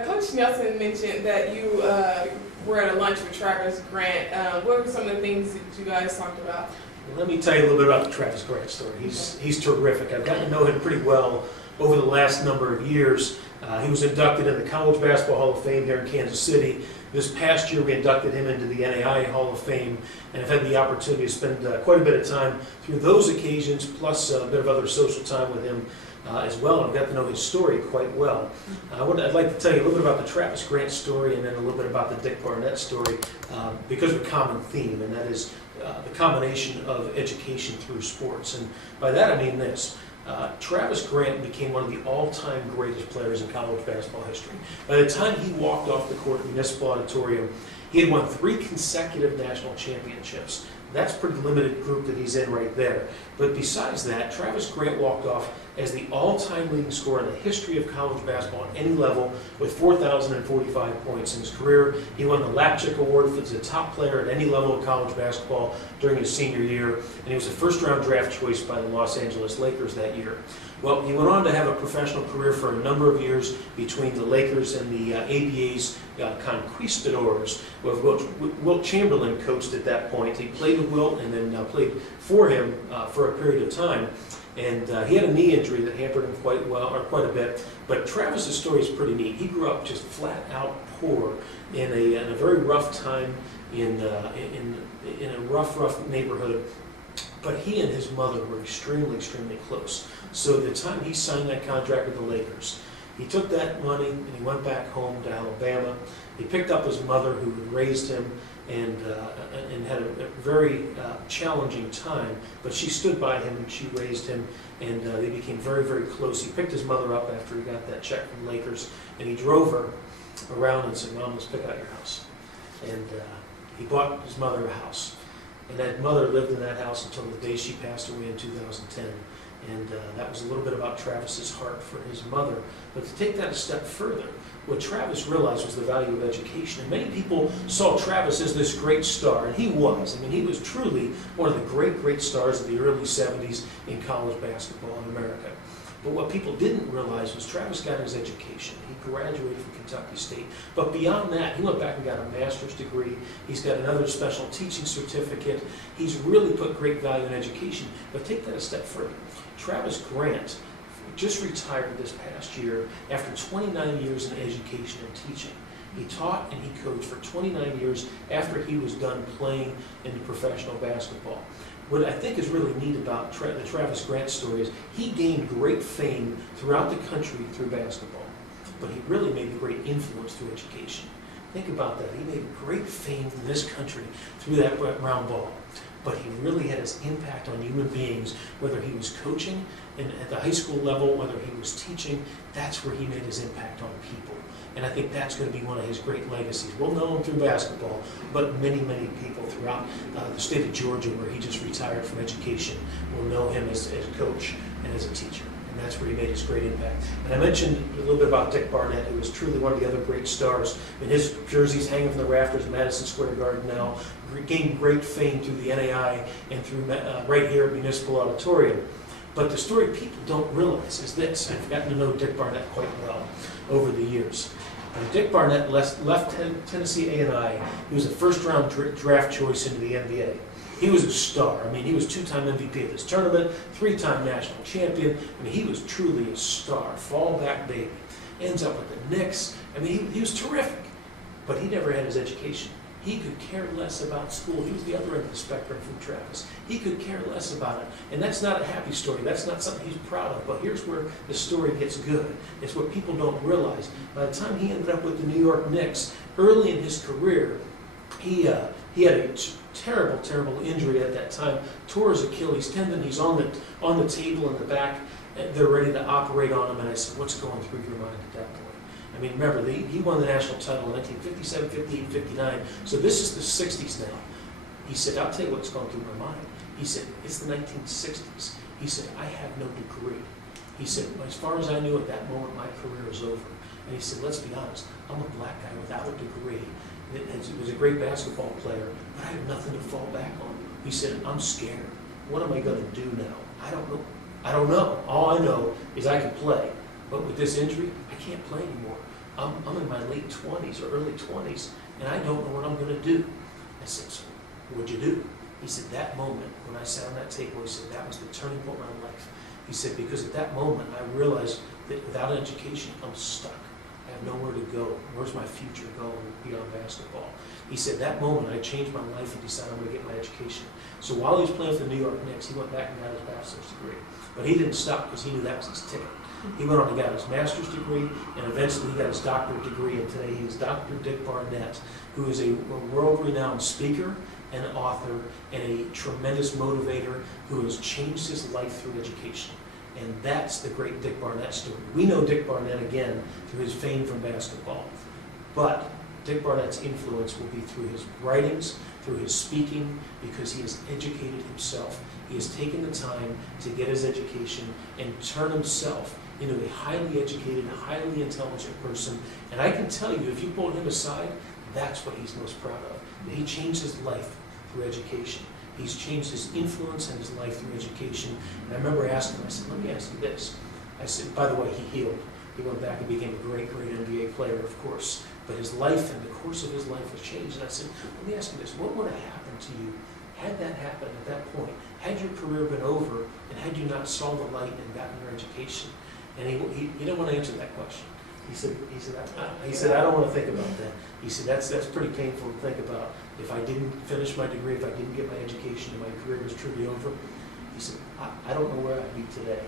Coach Nelson mentioned that you were at a lunch with Travis Grant. What were some of the things that you guys talked about? Let me tell you a little bit about the Travis Grant story. He's terrific. I've gotten to know him pretty well over the last number of years. He was inducted in the College Basketball Hall of Fame here in Kansas City. This past year we inducted him into the NAIA Hall of Fame, and I've had the opportunity to spend quite a bit of time through those occasions, plus a bit of other social time with him as well, and I've got to know his story quite well. I'd like to tell you a little bit about the Travis Grant story and then a little bit about the Dick Barnett story because of a common theme, and that is the combination of education through sports. And by that I mean this. Travis Grant became one of the all-time greatest players in college basketball history. By the time he walked off the court at Municipal Auditorium, he had won 3 consecutive national championships. That's a pretty limited group that he's in right there. But besides that, Travis Grant walked off as the all-time leading scorer in the history of college basketball at any level with 4,045 points in his career. He won the Lapchick Award for the top player at any level of college basketball during his senior year, and he was a first-round draft choice by the Los Angeles Lakers that year. Well, he went on to have a professional career for a number of years between the Lakers and the ABA's Conquistadors, with Wilt Chamberlain coached at that point. He played with Wilt and then played for him for a period of time. And he had a knee injury that hampered him quite a bit. But Travis's story is pretty neat. He grew up just flat out poor in a very rough time in a rough neighborhood. But he and his mother were extremely close. So the time he signed that contract with the Lakers, he took that money and he went back home to Alabama. He picked up his mother, who had raised him, and had a very challenging time. But she stood by him and she raised him, and they became very close. He picked his mother up after he got that check from the Lakers, and he drove her around and said, "Mom, let's pick out your house." And he bought his mother a house. And that mother lived in that house until the day she passed away in 2010. And that was a little bit about Travis's heart for his mother. But to take that a step further, what Travis realized was the value of education. And many people saw Travis as this great star, and he was. I mean, he was truly one of the great stars of the early 70s in college basketball in America. But what people didn't realize was Travis got his education. He graduated from Kentucky State. But beyond that, he went back and got a master's degree. He's got another special teaching certificate. He's really put great value in education. But take that a step further. Travis Grant just retired this past year after 29 years in education and teaching. He taught and he coached for 29 years after he was done playing in professional basketball. What I think is really neat about the Travis Grant story is he gained great fame throughout the country through basketball, but he really made a great influence through education. Think about that. He made great fame in this country through that round ball, but he really had his impact on human beings, whether he was coaching at the high school level, whether he was teaching. That's where he made his impact on people. And I think that's going to be one of his great legacies. We'll know him through basketball, but many people throughout the state of Georgia, where he just retired from education, will know him as a coach and as a teacher. And that's where he made his great impact. And I mentioned a little bit about Dick Barnett, who was truly one of the other great stars. And his jerseys hanging from the rafters in Madison Square Garden now, gained great fame through the NAI and through right here at Municipal Auditorium. But the story people don't realize is this. I've gotten to know Dick Barnett quite well over the years. When Dick Barnett left Tennessee A&I, he was a first-round draft choice into the NBA. He was a star. I mean, he was 2-time MVP of this tournament, 3-time national champion. I mean, he was truly a star, fallback baby. Ends up with the Knicks. I mean, he was terrific, but he never had his education. He could care less about school. He was the other end of the spectrum from Travis. He could care less about it. And that's not a happy story. That's not something he's proud of. But here's where the story gets good. It's what people don't realize. By the time he ended up with the New York Knicks, early in his career, he had a terrible injury at that time. Tore his Achilles tendon. He's on the table in the back. They're ready to operate on him. And I said, what's going through your mind at that point? I mean, remember, he won the national title in 1957, 58, 59. So this is the 60s now. He said, I'll tell you what's going through my mind. He said, it's the 1960s. He said, I have no degree. He said, as far as I knew at that moment, my career is over. And he said, let's be honest, I'm a black guy without a degree. He was a great basketball player, but I have nothing to fall back on. He said, I'm scared. What am I going to do now? I don't know. All I know is I can play. But with this injury, I can't play anymore. I'm in my late 20s or early 20s, and I don't know what I'm going to do. I said, so what'd you do? He said, that moment, when I sat on that table, he said, that was the turning point in my life. He said, because at that moment, I realized that without education, I'm stuck. I have nowhere to go. Where's my future going beyond basketball? He said, that moment, I changed my life and decided I'm going to get my education. So while he was playing for the New York Knicks, he went back and got his bachelor's degree. But he didn't stop because he knew that was his ticket. He went on and got his master's degree, and eventually he got his doctorate degree, and today he is Dr. Dick Barnett, who is a world-renowned speaker and author and a tremendous motivator who has changed his life through education. And that's the great Dick Barnett story. We know Dick Barnett, again, through his fame from basketball. But Dick Barnett's influence will be through his writings, through his speaking, because he has educated himself. He has taken the time to get his education and turn himself into a highly educated, highly intelligent person. And I can tell you, if you pulled him aside, that's what he's most proud of. That he changed his life through education. He's changed his influence and his life through education. And I remember asking him, I said, let me ask you this. I said, by the way, he healed. He went back and became a great, great NBA player, of course. But his life and the course of his life was changed. And I said, let me ask you this. What would have happened to you had that happened at that point? Had your career been over and had you not saw the light and gotten your education? And he didn't want to answer that question. He said, I don't want to think about that. He said, that's pretty painful to think about. If I didn't finish my degree, if I didn't get my education and my career was truly over, he said, I don't know where I'd be today.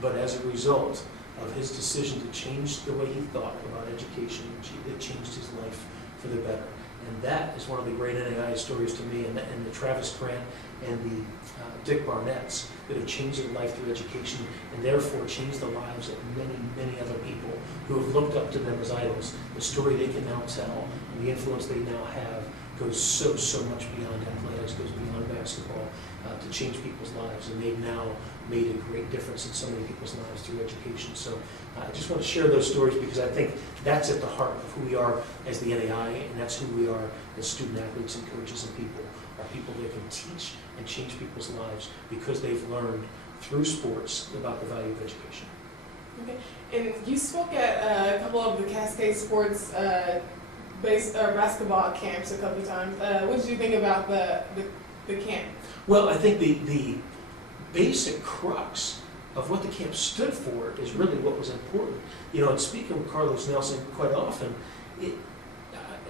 But as a result of his decision to change the way he thought about education, it changed his life for the better. And that is one of the great NAIA stories to me, and the Travis Grant and the Dick Barnetts that have changed their life through education and therefore changed the lives of many, many other people who have looked up to them as idols. The story they can now tell and the influence they now have goes so much beyond athletics, goes beyond basketball to change people's lives. And they've now made a great difference in so many people's lives through education. So I just want to share those stories because I think that's at the heart of who we are as the NAIA, and that's who we are as student athletes and coaches and people, are people that can teach and change people's lives because they've learned through sports about the value of education. Okay. And you spoke at a couple of the Cascade sports basketball camps a couple of times. What did you think about the camp? Well, I think the basic crux of what the camp stood for is really what was important. You know, and speaking with Carlos Nelson quite often,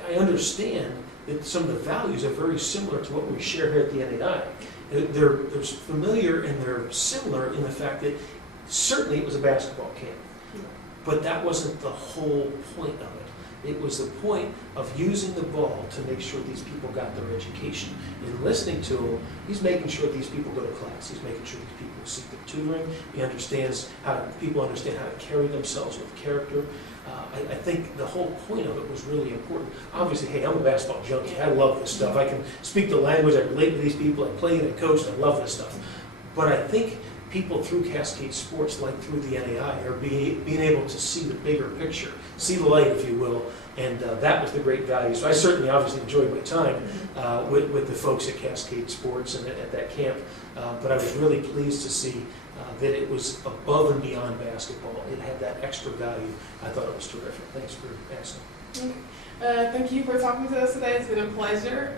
I understand that some of the values are very similar to what we share here at the NAIA. They're familiar and they're similar in the fact that certainly it was a basketball camp, but that wasn't the whole point of it. It was the point of using the ball to make sure these people got their education. In listening to him, he's making sure these people go to class. He's making sure these people seek their tutoring. He understands people understand how to carry themselves with character. I think the whole point of it was really important. Obviously, hey, I'm a basketball junkie. I love this stuff. I can speak the language. I relate to these people. I played and coached. I love this stuff. But I think people through Cascade Sports, like through the NAIA, are being able to see the bigger picture, see the light, if you will, and that was the great value. So I certainly obviously enjoyed my time with the folks at Cascade Sports and at that camp, but I was really pleased to see that it was above and beyond basketball. It had that extra value. I thought it was terrific. Thanks for asking. Thank you for talking to us today. It's been a pleasure.